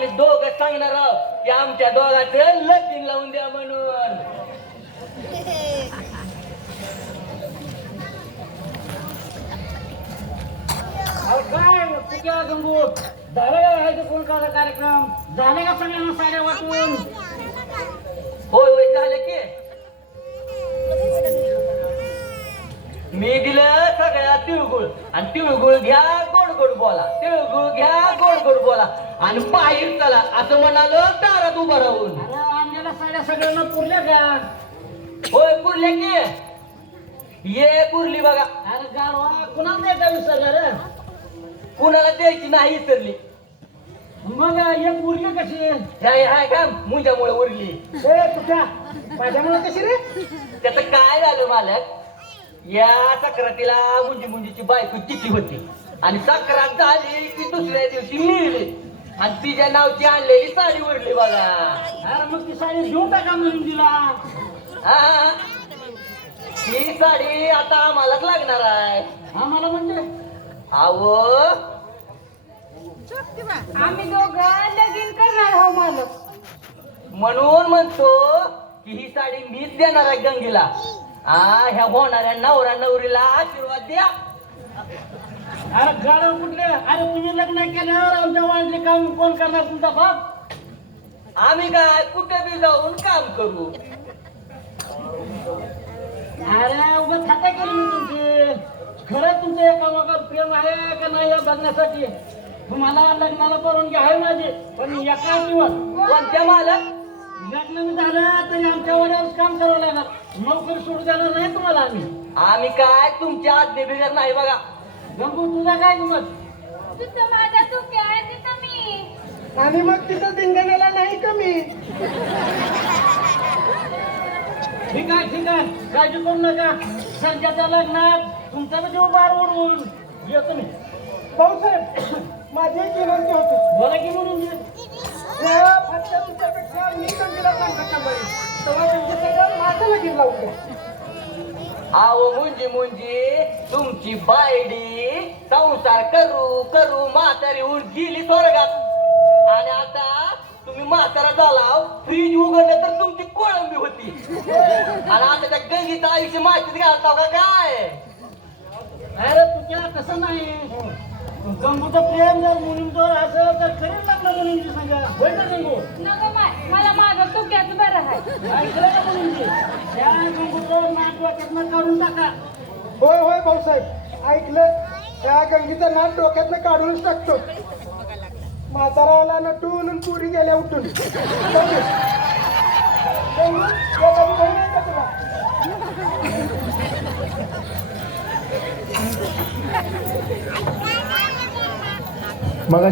आम्ही दोघं सांगणार आहोत की आमच्या दोघांचं लगीन लावून द्या म्हणून. काय तुझ्या गंगू झालं का कोण कार्यक्रम झाले का सगळ्यांना साड्या वाटून? होय होय झालं की मी दिलं सगळ्या तिळगुळ आणि तिळगुळ घ्या गोड गोड बोला, तिळगुळ घ्या गोड गोड बोला आणि बाहेर चला असं म्हणालो दारात उभं राहून. अरे आणलेल्या साड्या सगळ्यांना पुरल्या का? होय पुरले की ये पुरली बघा. अरे गारवा कुणाला द्यायचा विसरला रे? कुणाला द्यायची नाही विसरली. मग एक उरली कशी? हाय का मुंजामुळे उरली. ए तुझ्या माझ्यामुळे कशी रे? त्याचं काय झालं मालक, या सक्रातीला मुंजीची बायको तिची होती आणि सक्रात झाली की दुसऱ्या दिवशी मिळली आणि तिच्या नावची आणलेली साडी उरली बघा. अरे मग ती साडी घेऊन टाका म्हणून दिला. हा ही साडी आता आम्हालाच लागणार आहे. आम्हाला म्हणजे अहो आम्ही दोघं लगीन करणार आहोत मालक. म्हणून म्हणतो की ही साडी मीच देणार आहे गंगीला. ह्या होणाऱ्या नवरा नवरीला आशीर्वाद द्या. अरे गाडव कुठले? अरे तुम्ही लग्न केल्यावर आमच्या वाढले काम कोण करणार? तुमचा बाप? आम्ही काय कुठे बी जाऊन काम करू. अरे उभं खाता केली मी तुमची. खरं तुमचं एकामेकावर प्रेम आहे का नाही हे बघण्यासाठी तुम्हाला लग्नाला परवानगी आहे माझी, पण एका दिवस कोणत्या मालक? लग्न झालं तरी आमच्या वड्यावरच काम करावं लागणार. नोकरी सोडू देणार नाही तुम्हाला आम्ही. आम्ही काय तुमच्या आज्ञे बिगर नाही बघा. गंगू तुझा काय गमत? तुझं माझ्या चुक्या आहे तिथं मी. आणि मग तिथं धिंगाण्याला नाही कमी. ठीक आहे काळजी करू नका. संध्याच्या लग्नात तुमचा जीव बार ओढून येतो मी. भाऊसाहेब माझी एक विनंती होती. बोला की म्हणून तुमच्यापेक्षा मी कंदीला सांगत माझं लगीन लावून द्या. आहो मुंजी तुमची बायडी संसार करू करू म्हातारी होऊन गेली स्वर्गात आणि आता तुम्ही म्हातारा झाला. फ्रीज उघडलं तर तुमची कोळंबी होती आणि आता त्या गंगीचं आयुष्य माहितीच घालताव का काय? अरे तुझ्या तसं नाही. गंगूचं प्रेम जर मुलींवर असेल तर खरंच लागलं मुलींची सांगा. होय ना गंगू? नको मला माझं चुक्याच बरं आहे. ऐकलं का मुलींची? त्या गंगूचं नाक डोक्यातनं काढून टाका. होय भाऊसाहेब ऐकलं. त्या गंगीचं नाक डोक्यातनं काढूनच टाकतो. म्हाताराला नटून आणि पुरी गेल्या उठून. मग